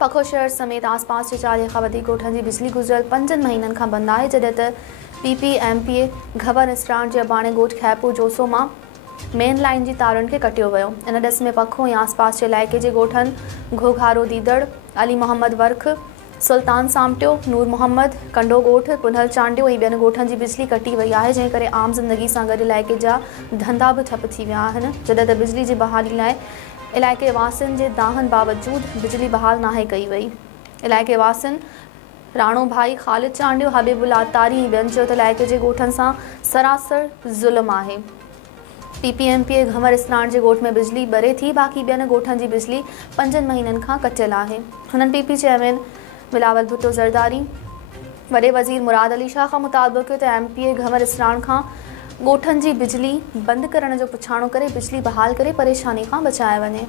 पखो शहर समेत आसपास जे 40 खां वधीक ॻोठनि जी बिजली गुज़िरियल 5 महीननि खां बंदि आहे, जॾहिं त PPMPA घवर इसराण जे अबाणे ॻोठ खैपू जोसो मां मेन लाइन जी तारुनि खे कटियो वियो। इन ॾिस में पखो ऐं आसपास जे इलाइक़े जे ॻोठनि घोघारो दीदड़, अली मोहम्मद वर्ख, सुल्तान सामटियो, नूर मोहम्मद, कंडो ॻोठ, पुनल चांडियो ऐं ॿियनि ॻोठनि जी बिजली कटी वई आहे, जंहिं करे आम ज़िंदगी सां गॾु इलाइक़े जा धंधा बि ठप थी विया आहिनि। जॾहिं त बिजली जी बहाली लाइ इलाइक़े वासियुनि जे दाहनि बावजूदि बिजली बहाल नाहे कई वई। इलाइक़े वासियुनि राणो भाई, ख़ालिद चांडियो, हबीबुल्ला अतारी ऐं ॿियनि चयो त इलाइक़े जे ॻोठनि सां सरासर ज़ुल्म आहे। PPMPA घवर इसराण जे ॻोठ में बिजली ॿरे थी, बाक़ी ॿियनि ॻोठनि जी बिजली 5 महीननि खां कटियल आहे। हुननि PP चेयरमैन बिलावल भुट्टो ज़रदारी, वॾे वज़ीर मुराद अली शाह खां मुतालबो कयो त MPA घवर इसराण खां ॻोठनि जी बिजली बंदि करण जो पुछाणो करे बिजली बहाल करे परेशानी खां बचाए वञे।